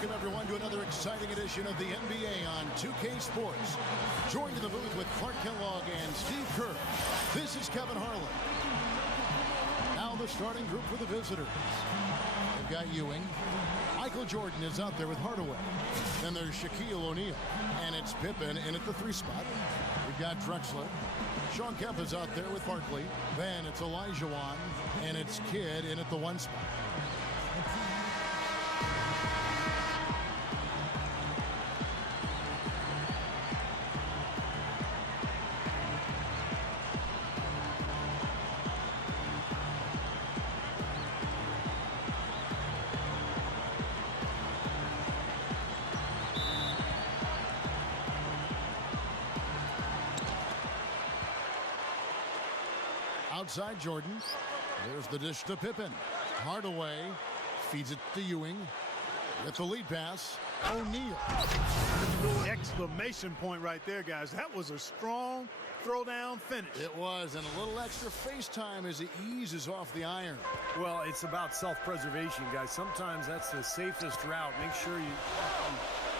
Welcome, everyone, to another exciting edition of the NBA on 2K Sports. Joined in the booth with Clark Kellogg and Steve Kerr. This is Kevin Harlan. Now the starting group for the visitors. They've got Ewing. Michael Jordan is out there with Hardaway. Then there's Shaquille O'Neal. And it's Pippen in at the 3 spot. We've got Drexler. Sean Kemp is out there with Barkley. Then it's Olajuwon. And it's Kidd in at the 1 spot. Outside Jordan. There's the dish to Pippen. Hardaway feeds it to Ewing. With the lead pass, O'Neal. Exclamation point right there, guys. That was a strong throwdown finish. It was, and a little extra face time as he eases off the iron. Well, it's about self-preservation, guys. Sometimes that's the safest route. Make sure you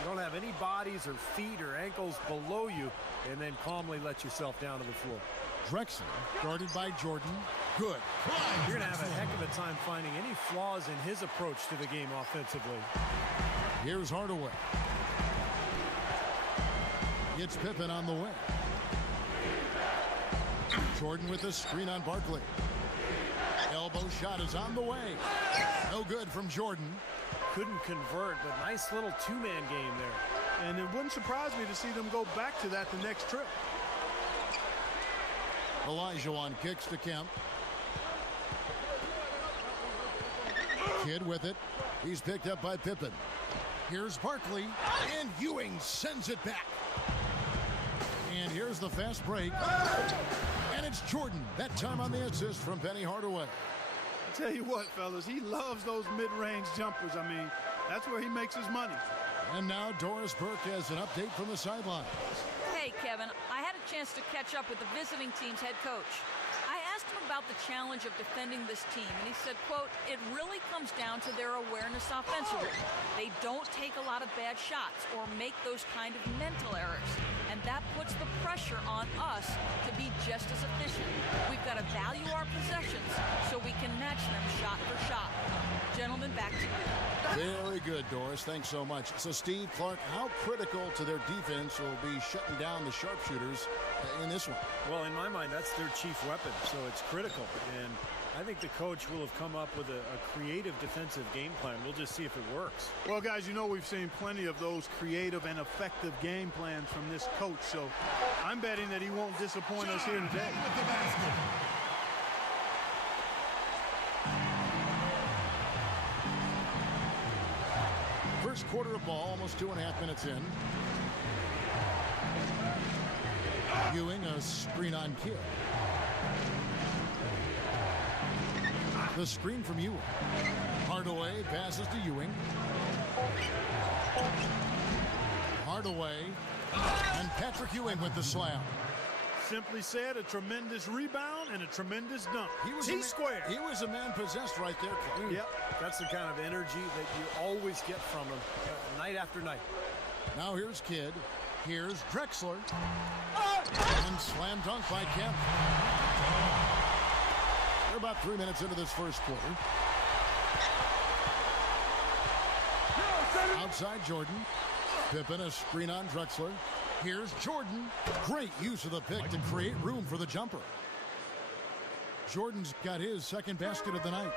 don't have any bodies or feet or ankles below you, and then calmly let yourself down to the floor. Drexler, guarded by Jordan. Good. You're going to have a heck of a time finding any flaws in his approach to the game offensively. Here's Hardaway. Gets Pippen on the way. Jordan with a screen on Barkley. Elbow shot is on the way. No good from Jordan. Couldn't convert, but nice little two-man game there. And it wouldn't surprise me to see them go back to that the next trip. Olajuwon kicks to Kemp. Kidd with it. He's picked up by Pippen. Here's Barkley, and Ewing sends it back. And here's the fast break. And it's Jordan, that time on the assist from Penny Hardaway. I tell you what, fellas, he loves those mid-range jumpers. I mean, that's where he makes his money. And now Doris Burke has an update from the sidelines. Hey, Kevin, I had a chance to catch up with the visiting team's head coach. I asked him about the challenge of defending this team, and he said, quote, it really comes down to their awareness offensively. They don't take a lot of bad shots or make those kind of mental errors, and that puts the pressure on us to be just as efficient. We've got to value our possessions so we can match them shot for shot. Gentlemen, back to you. Very good, Doris. Thanks so much. So, Steve, Clark, how critical to their defense will be shutting down the sharpshooters in this one? Well, in my mind, that's their chief weapon, so it's critical. And I think the coach will have come up with a creative defensive game plan. We'll just see if it works. Well, guys, you know we've seen plenty of those creative and effective game plans from this coach, so I'm betting that he won't disappoint us here today. With the basket. First quarter of ball, almost 2.5 minutes in. Ewing, a screen on Kidd. The screen from Ewing. Hardaway passes to Ewing. Hardaway and Patrick Ewing with the slam. Simply said, a tremendous rebound and a tremendous dunk. T-square. He was a man possessed right there, Clark. Yep, that's the kind of energy that you always get from him night after night. Now here's Kidd. Here's Drexler. And slam dunk by Kemp. We're about 3 minutes into this first quarter. Outside Jordan. Pippen, a screen on Drexler. Here's Jordan. Great use of the pick to create room for the jumper. Jordan's got his second basket of the night.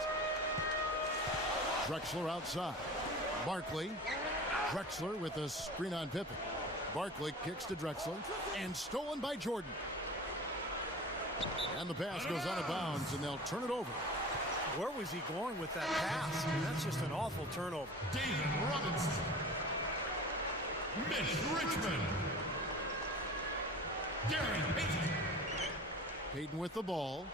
Drexler outside. Barkley. Drexler with a screen on Pippen. Barkley kicks to Drexler. And stolen by Jordan. And the pass goes out of bounds, and they'll turn it over. Where was he going with that pass? I mean, that's just an awful turnover. David Robinson. Mitch Richmond. Gary Payton. Payton with the ball.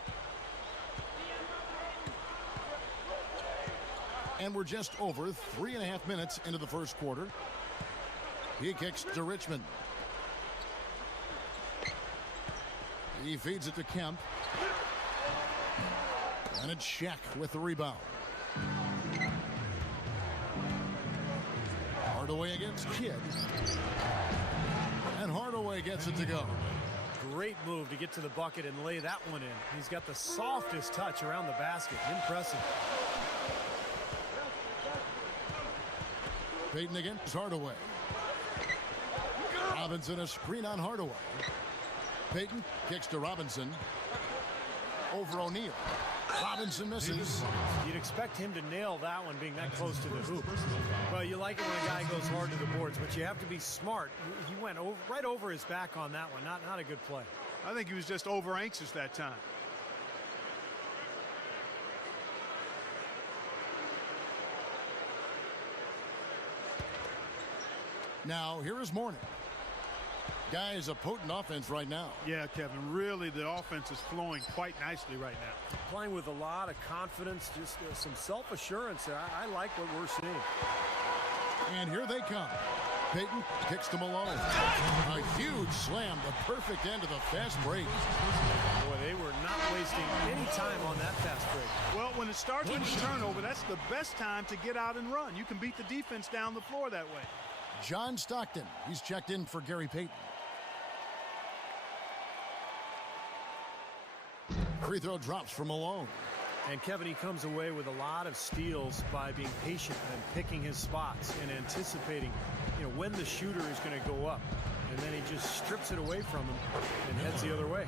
And we're just over 3.5 minutes into the first quarter. He kicks to Richmond. He feeds it to Kemp. And it's Shaq with the rebound. Hardaway against Kidd. And Hardaway gets it to go. Great move to get to the bucket and lay that one in. He's got the softest touch around the basket. Impressive. Payton against Hardaway. Robinson a screen on Hardaway. Payton kicks to Robinson. Over O'Neal. Robinson misses. You'd expect him to nail that one being that close to the hoop. Well, you like it when a guy goes hard to the boards, but you have to be smart. He went right over his back on that one. Not a good play. I think he was just over anxious that time. Now, here is Mourning. Guys, a potent offense right now. Yeah, Kevin, really the offense is flowing quite nicely right now. Playing with a lot of confidence, just some self-assurance. I like what we're seeing. And here they come. Payton kicks to Malone. A huge slam, the perfect end of the fast break. Boy, they were not wasting any time on that fast break. Well, when it starts with a turnover, that's the best time to get out and run. You can beat the defense down the floor that way. John Stockton, he's checked in for Gary Payton. Free throw drops from Malone. And Kevin, he comes away with a lot of steals by being patient and picking his spots and anticipating, when the shooter is going to go up. And then he just strips it away from him and heads the other way.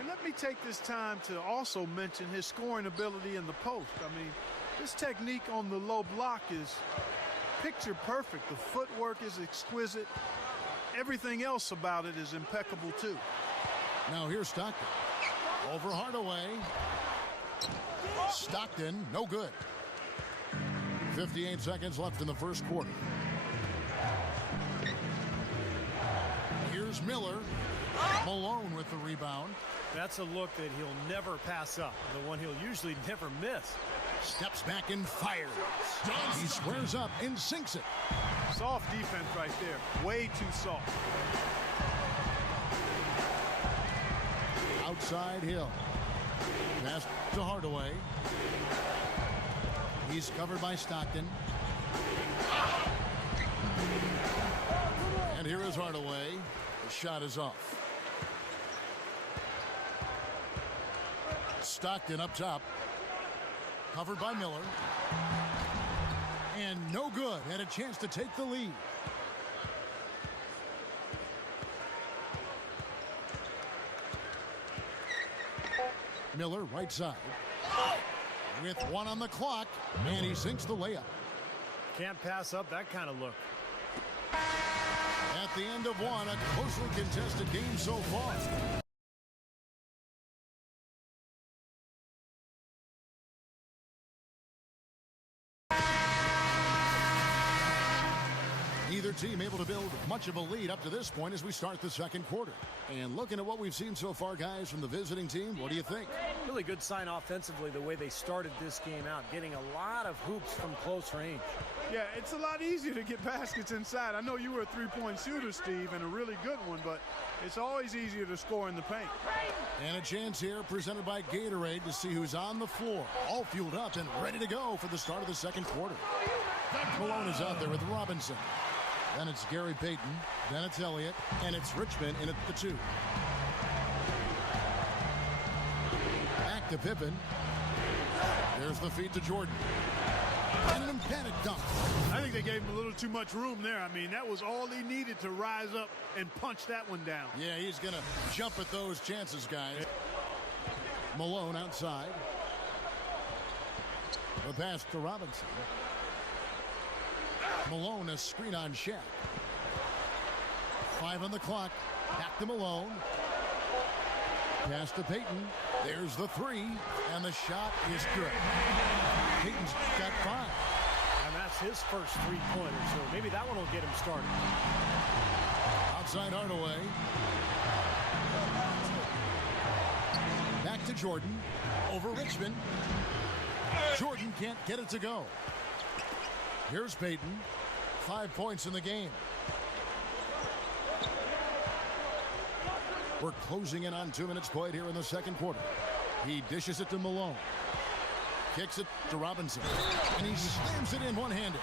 And let me take this time to also mention his scoring ability in the post. I mean, his technique on the low block is picture perfect. The footwork is exquisite. Everything else about it is impeccable, too. Now here's Stockton. Over Hardaway. Stockton, no good. 58 seconds left in the first quarter. Here's Miller. Malone with the rebound. That's a look that he'll never pass up. The one he'll usually never miss. Steps back and fires. He squares up and sinks it. Soft defense right there. Way too soft. Outside Hill. Pass to Hardaway. He's covered by Stockton. And here is Hardaway. The shot is off. Stockton up top. Covered by Miller. And no good. Had a chance to take the lead. Miller right side. With one on the clock. And he sinks the layup. Can't pass up that kind of look. At the end of one, a closely contested game so far. Neither team able to build much of a lead up to this point as we start the second quarter. And looking at what we've seen so far, guys, from the visiting team, what do you think? Really good sign offensively the way they started this game out, getting a lot of hoops from close range. Yeah, it's a lot easier to get baskets inside. I know you were a three-point shooter, Steve, and a really good one, but it's always easier to score in the paint. And a chance here presented by Gatorade to see who's on the floor, all fueled up and ready to go for the start of the second quarter. Malone is out there with Robinson. Then it's Gary Payton. Then it's Elliott. And it's Richmond in at the 2. Back to Pippen. There's the feed to Jordan. And an emphatic dunk. I think they gave him a little too much room there. I mean, that was all he needed to rise up and punch that one down. Yeah, he's going to jump at those chances, guys. Malone outside. The pass to Robinson. Malone, a screen on Shaq. 5 on the clock. Back to Malone. Pass to Payton. There's the 3. And the shot is good. Payton's got 5. And that's his first three-pointer, so maybe that one will get him started. Outside Hardaway. Back to Jordan. Over Richmond. Jordan can't get it to go. Here's Payton. 5 points in the game. We're closing in on 2 minutes played here in the second quarter. He dishes it to Malone. Kicks it to Robinson. And he slams it in one-handed.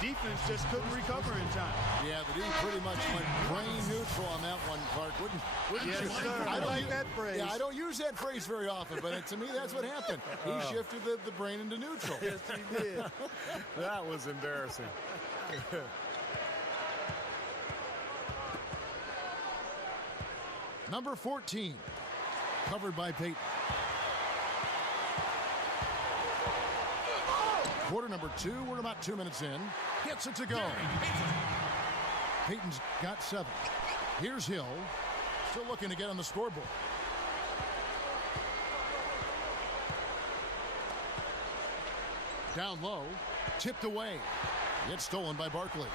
The defense just couldn't recover in time. Yeah, the D pretty much went brain neutral on that one, Clark. Wouldn't Yes, you? sir. I like that phrase. Yeah, I don't use that phrase very often, but to me, that's what happened. He shifted the brain into neutral. Yes, he did. That was embarrassing. Number 14, covered by Peyton. Quarter number 2, we're about 2 minutes in. Gets it to go. Peyton's got 7. Here's Hill, still looking to get on the scoreboard. Down low, tipped away. Gets stolen by Barkley.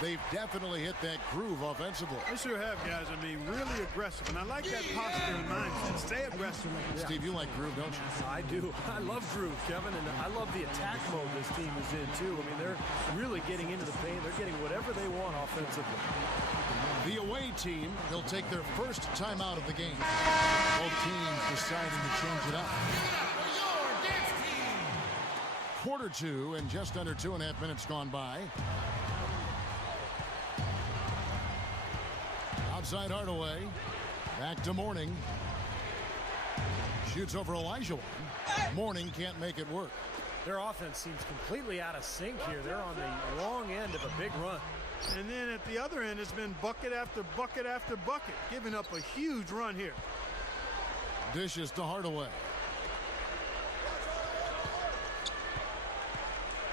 They've definitely hit that groove offensively. They sure have, guys. I mean, really aggressive. And I like that posture and mindset. Stay aggressive. Yeah. Steve, you like groove, don't you? I do. I love groove, Kevin, and I love the attack mode this team is in, too. I mean, they're really getting into the paint. They're getting whatever they want offensively. The away team, they'll take their first timeout of the game. Both teams deciding to change it up. Quarter 2 and just under 2.5 minutes gone by. Outside Hardaway. Back to Mourning. Shoots over Elijah. Mourning can't make it work. Their offense seems completely out of sync here. They're on the wrong end of a big run. And then at the other end, it's been bucket after bucket after bucket, giving up a huge run here. Dishes to Hardaway.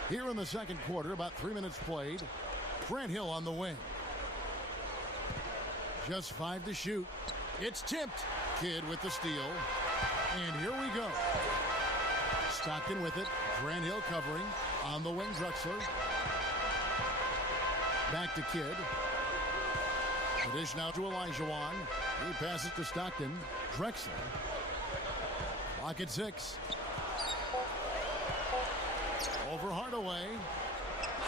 Here in the second quarter, about 3 minutes played. Grant Hill on the wing. Just 5 to shoot. It's tipped. Kidd with the steal. And here we go. Stockton with it. Grant Hill covering. On the wing, Drexler. Back to Kidd. The dish now to Olajuwon. He passes to Stockton. Drexler. Clock at 6. Over Hardaway.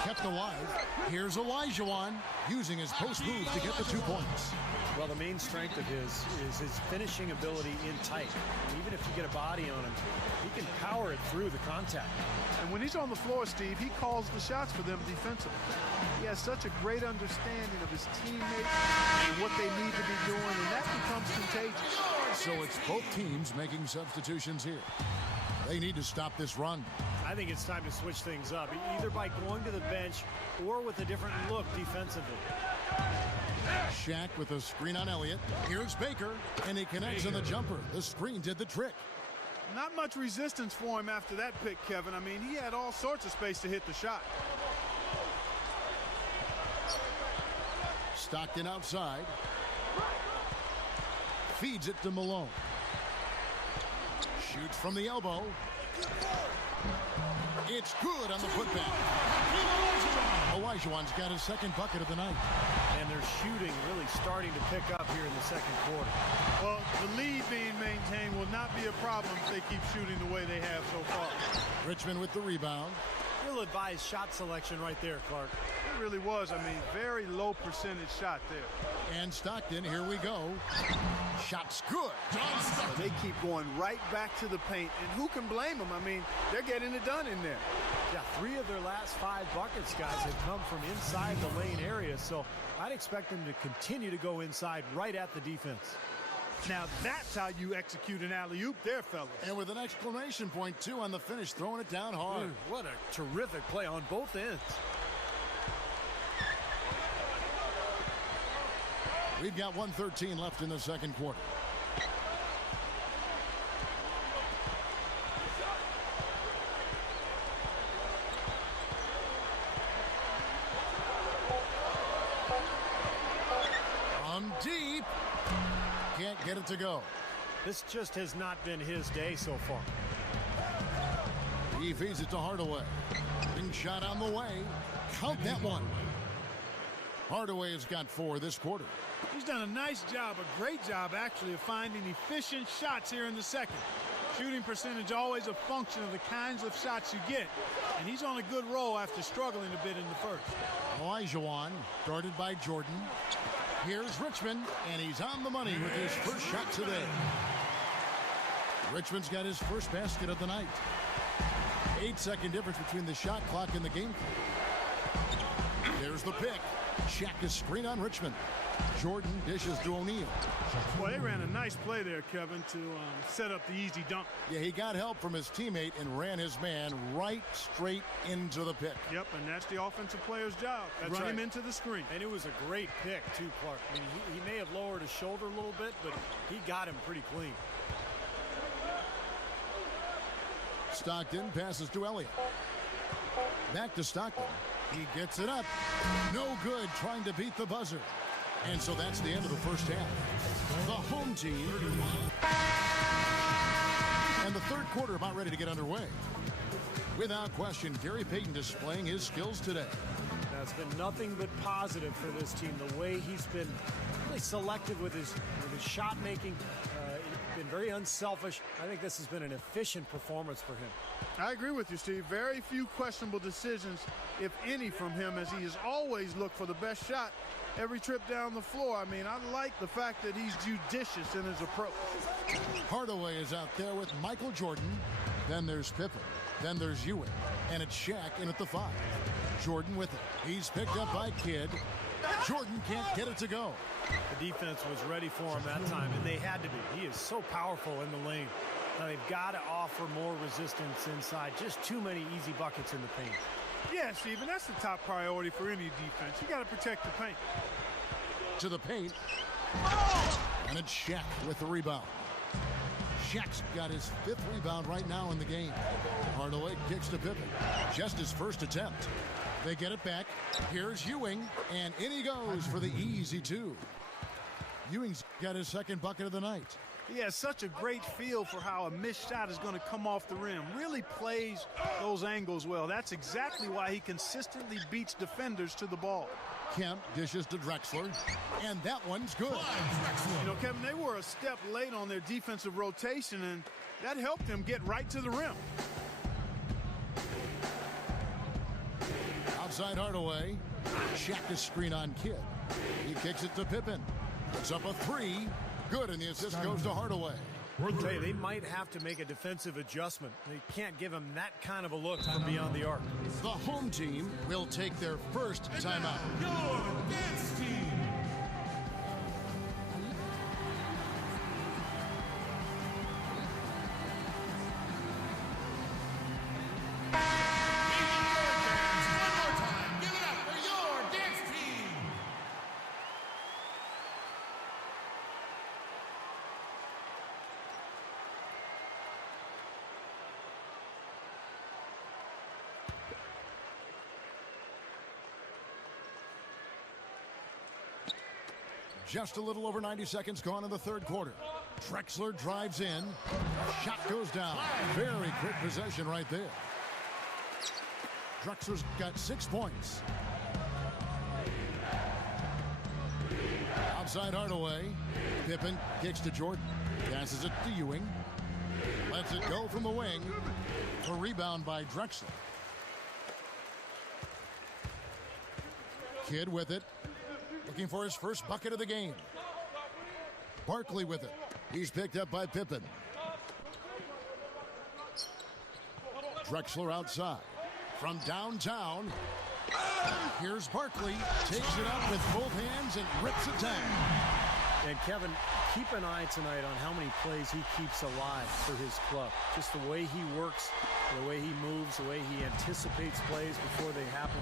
Kept alive. Here's Olajuwon using his post move to get the 2 points. Well, the main strength of his is his finishing ability in tight. And even if you get a body on him, he can power it through the contact. And when he's on the floor, Steve, he calls the shots for them defensively. He has such a great understanding of his teammates and what they need to be doing, and that becomes contagious. So it's both teams making substitutions here. They need to stop this run. I think it's time to switch things up, either by going to the bench or with a different look defensively. Shaq with a screen on Elliott. Here's Baker, and he connects on the jumper. The screen did the trick. Not much resistance for him after that pick, Kevin. I mean, he had all sorts of space to hit the shot. Stockton outside. Feeds it to Malone. Shoots from the elbow. It's good on the putback. Olajuwon's got his second bucket of the night. And their shooting really starting to pick up here in the second quarter. Well, the lead being maintained will not be a problem if they keep shooting the way they have so far. Richmond with the rebound. Ill-advised shot selection right there, Clark. It really was. I mean, very low percentage shot there. And Stockton, here we go. Shot's good. They keep going right back to the paint, and who can blame them? I mean, they're getting it done in there. Yeah, 3 of their last 5 buckets, guys, have come from inside the lane area, so I'd expect them to continue to go inside right at the defense. Now that's how you execute an alley-oop there, fellas. And with an exclamation point, too, on the finish, throwing it down hard. What a terrific play on both ends. We've got 1:13 left in the second quarter. On deep. Can't get it to go. This just has not been his day so far. He feeds it to Hardaway. Big shot on the way. Count that one. Hardaway has got 4 this quarter. He's done a nice job, a great job actually, of finding efficient shots here in the second. Shooting percentage always a function of the kinds of shots you get. And he's on a good roll after struggling a bit in the first. Olajuwon, guarded by Jordan. Here's Richmond, and he's on the money with his first shot today. Richmond's got his first basket of the night. 8-second difference between the shot clock and the game clock. There's the pick. Shaq is screen on Richmond. Jordan dishes to O'Neal. Well, they ran a nice play there, Kevin, to set up the easy dunk. Yeah, he got help from his teammate and ran his man right straight into the pick. Yep, and that's the offensive player's job. Run him into the screen. And it was a great pick, too, Clark. I mean, he may have lowered his shoulder a little bit, but he got him pretty clean. Stockton passes to Elliott. Back to Stockton. He gets it up. No good trying to beat the buzzer. And so that's the end of the first half. The home team. And the third quarter about ready to get underway. Without question, Gary Payton displaying his skills today. Now, it's been nothing but positive for this team. The way he's been really selective with his shot making, been very unselfish. I think this has been an efficient performance for him. I agree with you, Steve. Very few questionable decisions, if any, from him, as he has always looked for the best shot every trip down the floor. I mean, I like the fact that he's judicious in his approach. Hardaway is out there with Michael Jordan. Then there's Pippen. Then there's Ewing. And it's Shaq in at the 5. Jordan with it. He's picked up by Kidd. Jordan can't get it to go. The defense was ready for him that time, and they had to be. He is so powerful in the lane. Now, they've got to offer more resistance inside. Just too many easy buckets in the paint. Yeah, Steve, and that's the top priority for any defense. You got to protect the paint. To the paint. And it's Shaq with the rebound. Shaq's got his 5th rebound right now in the game. Hardaway kicks to Pippen. Just his first attempt. They get it back. Here's Ewing, and in he goes for the easy 2. Ewing's got his 2nd bucket of the night. He has such a great feel for how a missed shot is going to come off the rim. Really plays those angles well. That's exactly why he consistently beats defenders to the ball. Kemp dishes to Drexler, and that one's good. You know, Kevin, they were a step late on their defensive rotation, and that helped them get right to the rim. Outside Hardaway. Shaq is screen on Kidd. He kicks it to Pippen. Puts up a 3. Good, and the assist goes to Hardaway. Hey, they might have to make a defensive adjustment. They can't give him that kind of a look from beyond the arc. The home team will take their first timeout. Your dance team. Just a little over 90 seconds gone in the third quarter. Drexler drives in. Shot goes down. Very quick possession right there. Drexler's got 6 points. Outside Hardaway. Pippen kicks to Jordan. Passes it to Ewing. Lets it go from the wing. A rebound by Drexler. Kidd with it. Looking for his first bucket of the game. Barkley with it. He's picked up by Pippen. Drexler outside. From downtown. Here's Barkley. Takes it up with both hands and rips it down. And Kevin, keep an eye tonight on how many plays he keeps alive for his club. Just the way he works, the way he moves, the way he anticipates plays before they happen.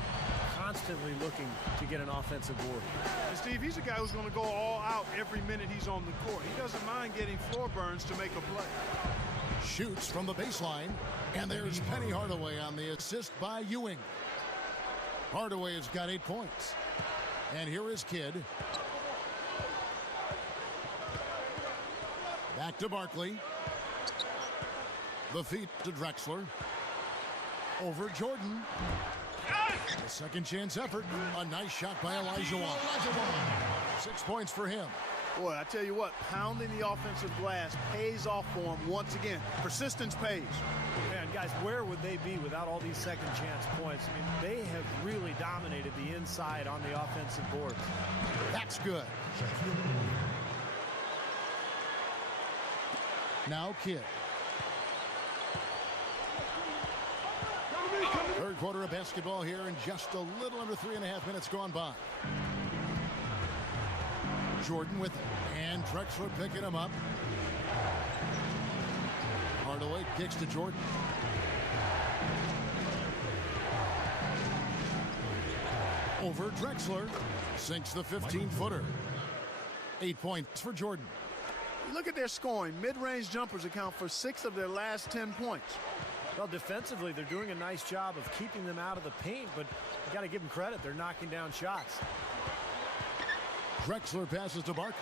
Constantly looking to get an offensive board. And Steve, he's a guy who's going to go all out every minute he's on the court. He doesn't mind getting floor burns to make a play. Shoots from the baseline, and there's Penny Hardaway on the assist by Ewing. Hardaway has got 8 points. And here is Kidd. Back to Barkley. The feet to Drexler. Over Jordan. A second chance effort. A nice shot by Elijah Wan. 6 points for him. Boy, I tell you what, pounding the offensive glass pays off for him once again. Persistence pays. Man, guys, where would they be without all these second chance points? I mean, they have really dominated the inside on the offensive boards. That's good. Now Kidd. Third quarter of basketball here, and just a little under 3.5 minutes gone by. Jordan with it, and Drexler picking him up. Hardaway kicks to Jordan. Over Drexler, sinks the 15-footer. 8 points for Jordan. Look at their scoring. Mid-range jumpers account for 6 of their last 10 points. Well, defensively, they're doing a nice job of keeping them out of the paint, but you got to give them credit. They're knocking down shots. Drexler passes to Barkley.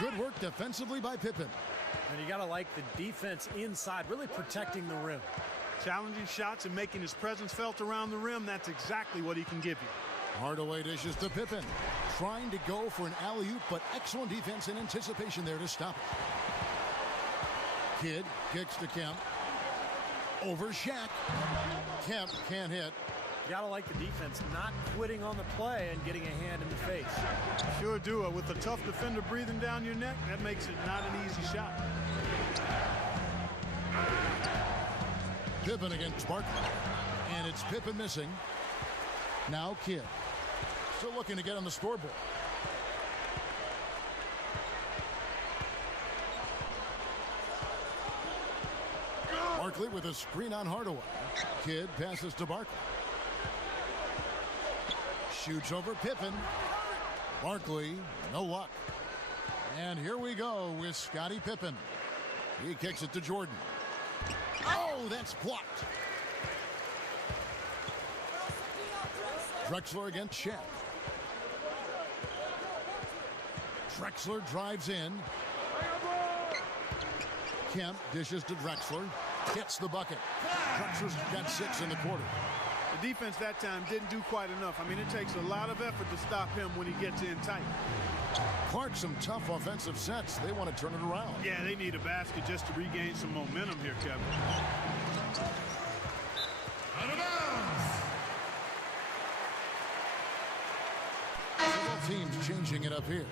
Good work defensively by Pippen. And you got to like the defense inside, really protecting the rim. Challenging shots and making his presence felt around the rim, that's exactly what he can give you. Hardaway dishes to Pippen. Trying to go for an alley-oop, but excellent defense and anticipation there to stop it. Kidd kicks to Kemp. Over Shaq. Kemp can't hit. You got to like the defense not quitting on the play and getting a hand in the face. Sure do. With a tough defender breathing down your neck, that makes it not an easy shot. Pippen against Barkley. And it's Pippen missing. Now Kidd. Still looking to get on the scoreboard. Barkley with a screen on Hardaway. Kidd passes to Barkley. Shoots over Pippen. Barkley, no luck. And here we go with Scottie Pippen. He kicks it to Jordan. Oh, that's blocked. Drexler against Shaq. Drexler drives in. Kemp dishes to Drexler. Hits the bucket. Drexler's got 6 in the quarter. The defense that time didn't do quite enough. I mean, it takes a lot of effort to stop him when he gets in tight. Clark, some tough offensive sets. They want to turn it around. Yeah, they need a basket just to regain some momentum here, Kevin. Out of bounds. Both teams changing it up here.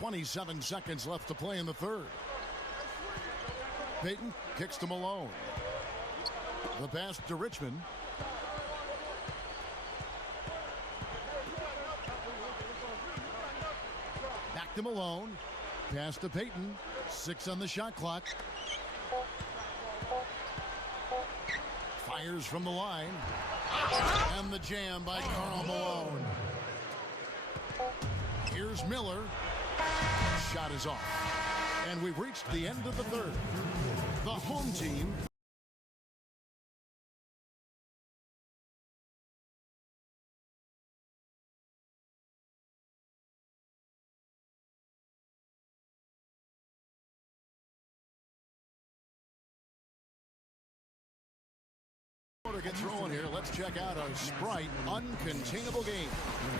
.27 seconds left to play in the third. Payton kicks to Malone. The pass to Richmond. Back to Malone. Pass to Payton. 6 on the shot clock. Fires from the line. And the jam by Karl Malone. Here's Miller. Shot is off. And we've reached the end of the third. The home team gets rolling here. Let's check out our Sprite Uncontainable Game.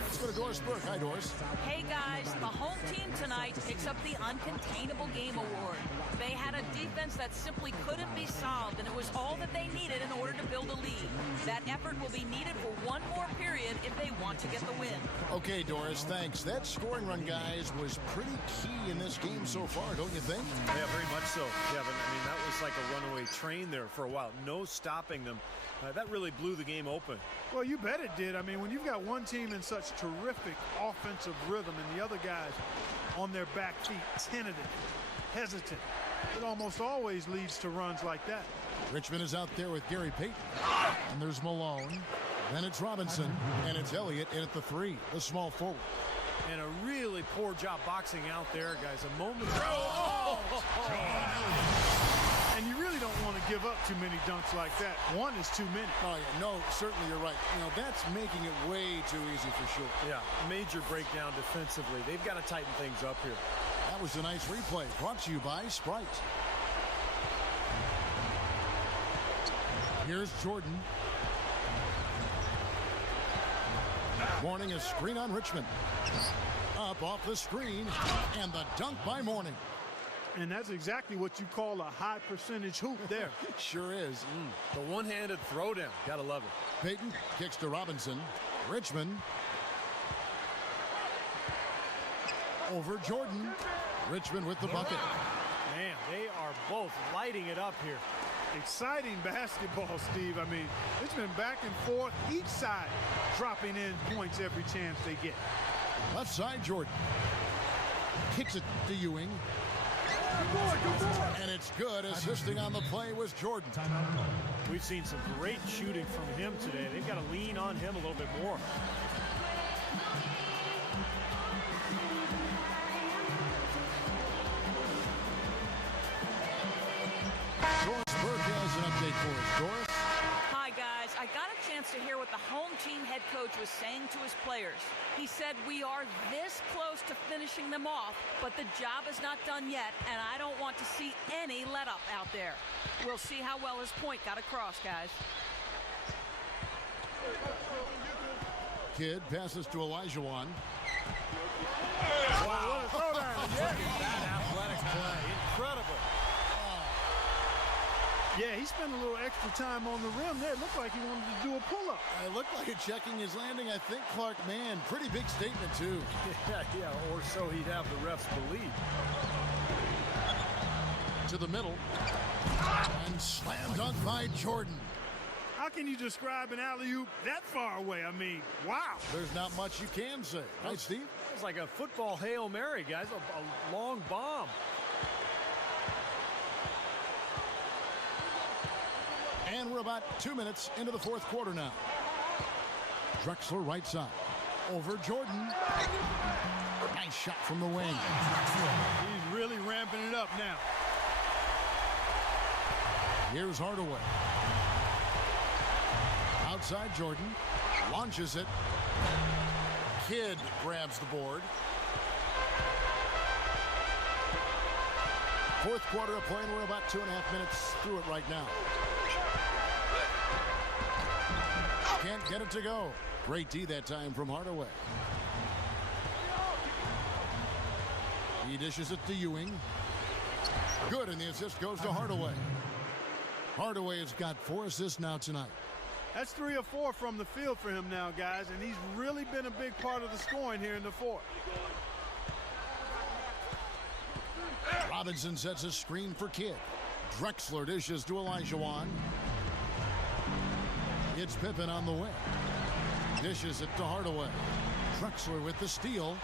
Let's go to Doris Burke. Hi, Doris. Hey guys, the home team tonight picks up the Uncontainable Game Award. They had a defense that simply couldn't be solved, and it was all that they needed in order to build a lead. That effort will be needed for one more period if they want to get the win. Okay, Doris, thanks. That scoring run, guys, was pretty key in this game so far, don't you think? Yeah, very much so, Kevin. I mean, that was like a runaway train there for a while. No stopping them. That really blew the game open. Well, you bet it did. I mean, when you've got one team in such terrific offensive rhythm and the other guys on their back feet, tentative, hesitant, it almost always leads to runs like that. Richmond is out there with Gary Payton. And there's Malone. Then it's Robinson. And it's Elliott in at the 3, the small forward. And a really poor job boxing out there, guys. A moment. And you really don't want to give up too many dunks like that. One is too many. Oh, yeah, no, certainly you're right. You know, that's making it way too easy for sure. Yeah, major breakdown defensively. They've got to tighten things up here. That was a nice replay brought to you by Sprite. Here's Jordan. Mourning a screen on Richmond. Up off the screen, and the dunk by Mourning. And that's exactly what you call a high percentage hoop there. Sure is. The one-handed throwdown. Gotta love it. Payton kicks to Robinson. Richmond. Over Jordan. Richmond with the bucket. Man, they are both lighting it up here. Exciting basketball, Steve. I mean, it's been back and forth, each side dropping in points every chance they get. Left side, Jordan. Kicks it to Ewing. And it's good. Assisting on the play was Jordan. We've seen some great shooting from him today. They've got to lean on him a little bit more. Doris Burke has an update for us. Doris? Hi, guys. I got a chance to hear what the home team head coach was saying to his players. He said, we are this close to finishing them off, but the job is not done yet, and I don't want to see any let-up out there. We'll see how well his point got across, guys. Kidd passes to Elijah. Wow, what a throwdown. Yeah. That athletic play. Incredible. Yeah, he spent a little extra time on the rim there. It looked like he wanted to do a pull-up. It looked like it checking his landing. I think Clark, man, pretty big statement, too. Yeah, or so he'd have the refs believe. To the middle. And slam dunk by Jordan. How can you describe an alley-oop that far away? I mean, wow. There's not much you can say. Right, Steve? It's like a football Hail Mary, guys. A long bomb. And we're about 2 minutes into the fourth quarter now. Drexler right side. Over Jordan. Nice shot from the wing. He's really ramping it up now. Here's Hardaway. Outside Jordan. Launches it. Kidd grabs the board. Fourth quarter of play, and we're about 2.5 minutes through it right now. Can't get it to go. Great D that time from Hardaway. He dishes it to Ewing. Good, and the assist goes to Hardaway. Hardaway has got 4 assists now tonight. That's 3 or 4 from the field for him now, guys, and he's really been a big part of the scoring here in the fourth. Robinson sets a screen for Kidd. Drexler dishes to Elijah. It's Pippen on the wing. Dishes it to Hardaway. Drexler with the steal.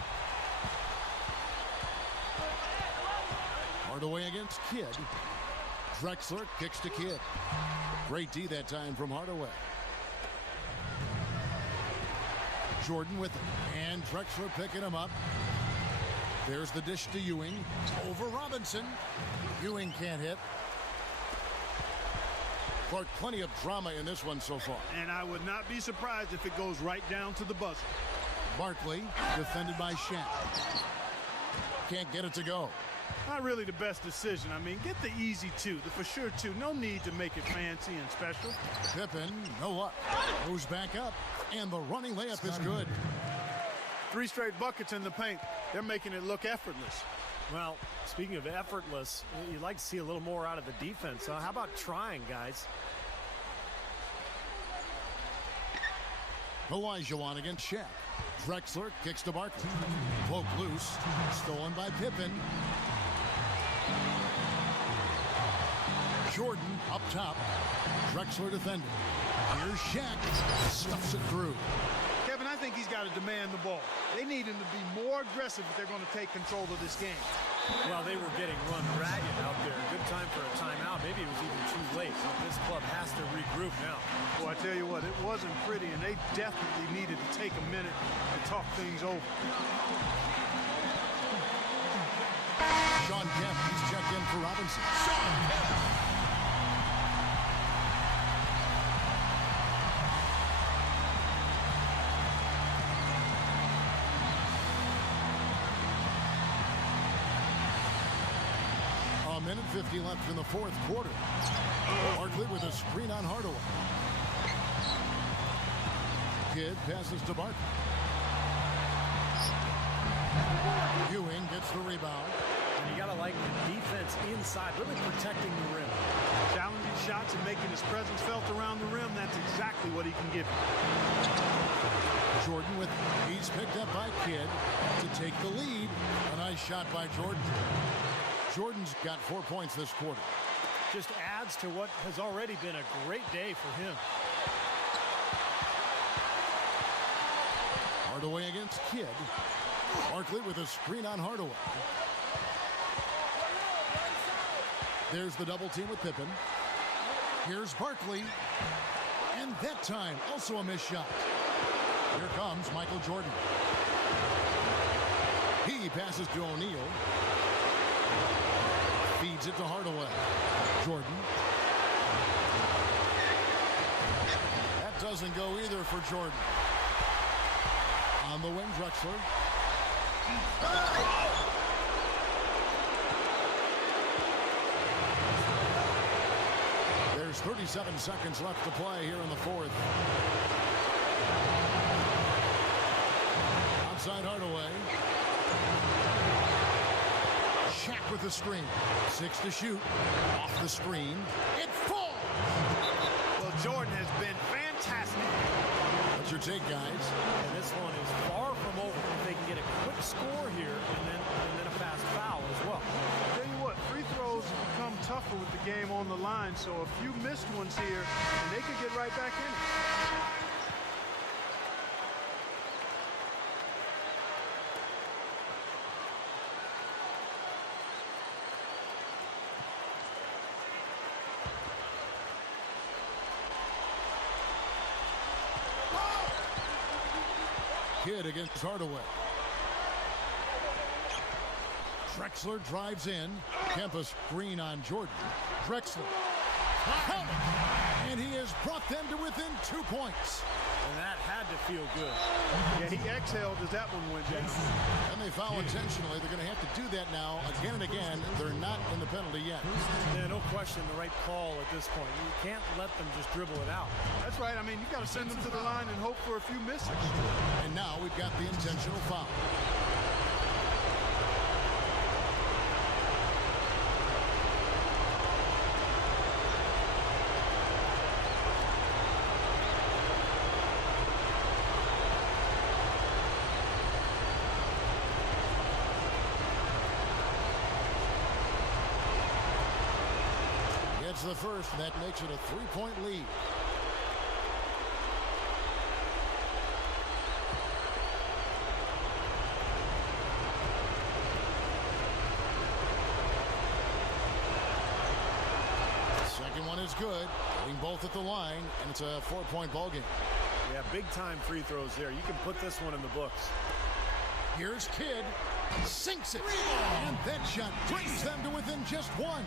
Hardaway against Kidd. Drexler kicks to Kidd. Great D that time from Hardaway. Jordan with it. And Drexler picking him up. There's the dish to Ewing. Over Robinson. Ewing can't hit. Clark, plenty of drama in this one so far. And I would not be surprised if it goes right down to the buzzer. Barkley, defended by Shaq. Can't get it to go. Not really the best decision. I mean, get the easy 2, the for sure 2. No need to make it fancy and special. Pippen, no luck. Moves back up, and the running layup is good. 3 straight buckets in the paint. They're making it look effortless. Well, speaking of effortless, you'd like to see a little more out of the defense. How about trying, guys? Elijah against Shaq. Drexler kicks to Barkley. Poke loose. Stolen by Pippen. Jordan up top. Drexler defending. Here's Shaq. Stuffs it through. Kevin, I think he's got to demand the ball. They need him to be more aggressive if they're going to take control of this game. Well, they were getting run ragged out there. Good time for a timeout. Maybe it was even too late. This club has to regroup now. Well, I tell you what, it wasn't pretty, and they definitely needed to take a minute to talk things over. Sean Kemp, he's checked in for Robinson. Sean Kemp. A minute 50 left in the fourth quarter. Barkley with a screen on Hardaway. Kidd passes to Barkley. Ewing gets the rebound. And you got to like the defense inside, really protecting the rim. Challenging shots and making his presence felt around the rim, that's exactly what he can give you. Jordan with, he's picked up by Kidd to take the lead. A nice shot by Jordan. Jordan's got 4 points this quarter. Just adds to what has already been a great day for him. Hardaway against Kidd. Barkley with a screen on Hardaway. There's the double team with Pippen. Here's Barkley. And that time, also a missed shot. Here comes Michael Jordan. He passes to O'Neal. Feeds it to Hardaway. Jordan. That doesn't go either for Jordan. On the wing, Drexler. There's 37 seconds left to play here in the fourth. Outside Hardaway. Shaq with the screen. 6 to shoot. Off the screen. It falls! Well, Jordan has been fantastic. What's your take, guys? And this one is far from over. If they can get a quick score here and then a fast foul as well. Tell you what, free throws have become tougher with the game on the line, so a few missed ones here, and they could get right back in it. Kidd against Hardaway. Drexler drives in. Kempa screen on Jordan. Drexler. And he has brought them to within 2 points. And that had to feel good. Yeah, he exhaled as that one went down. And they foul intentionally. They're going to have to do that now again and again. They're not in the penalty yet. Yeah, no question the right call at this point. You can't let them just dribble it out. That's right. I mean, you've got to send them to the line and hope for a few misses. And now we've got the intentional foul. The first, and that makes it a 3-point lead. Second one is good. Hitting both at the line, and it's a 4-point ball game. Yeah, big time free throws there. You can put this one in the books. Here's Kidd. Sinks it. And that shot brings them to within just one.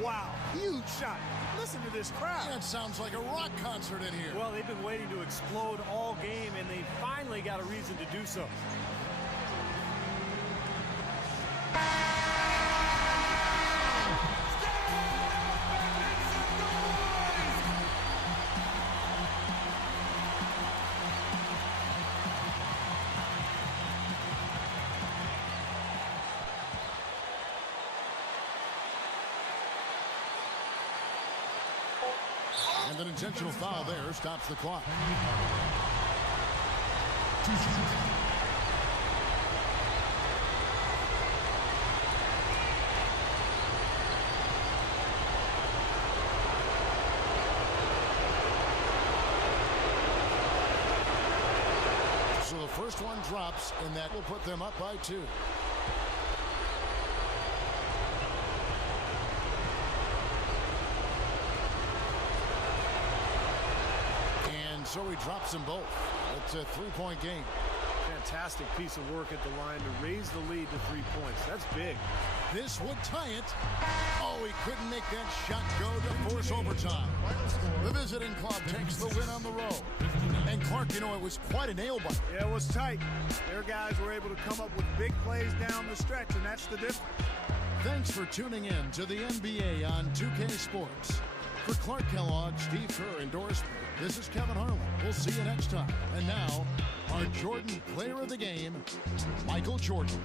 Wow, huge shot. Listen to this crowd. That sounds like a rock concert in here. Well, they've been waiting to explode all game, and they finally got a reason to do so. And an intentional foul there stops the clock. So the first one drops, and that will put them up by 2. So he drops them both. It's a 3-point game. Fantastic piece of work at the line to raise the lead to 3 points. That's big. This would tie it. Oh, he couldn't make that shot go to force overtime. The visiting club takes the win on the road. And Clark, you know, it was quite a nail-biter. Yeah, it was tight. Their guys were able to come up with big plays down the stretch, and that's the difference. Thanks for tuning in to the NBA on 2K Sports. For Clark Kellogg, Steve Kerr, and Doris, this is Kevin Harlan. We'll see you next time. And now, our Jordan Player of the Game, Michael Jordan.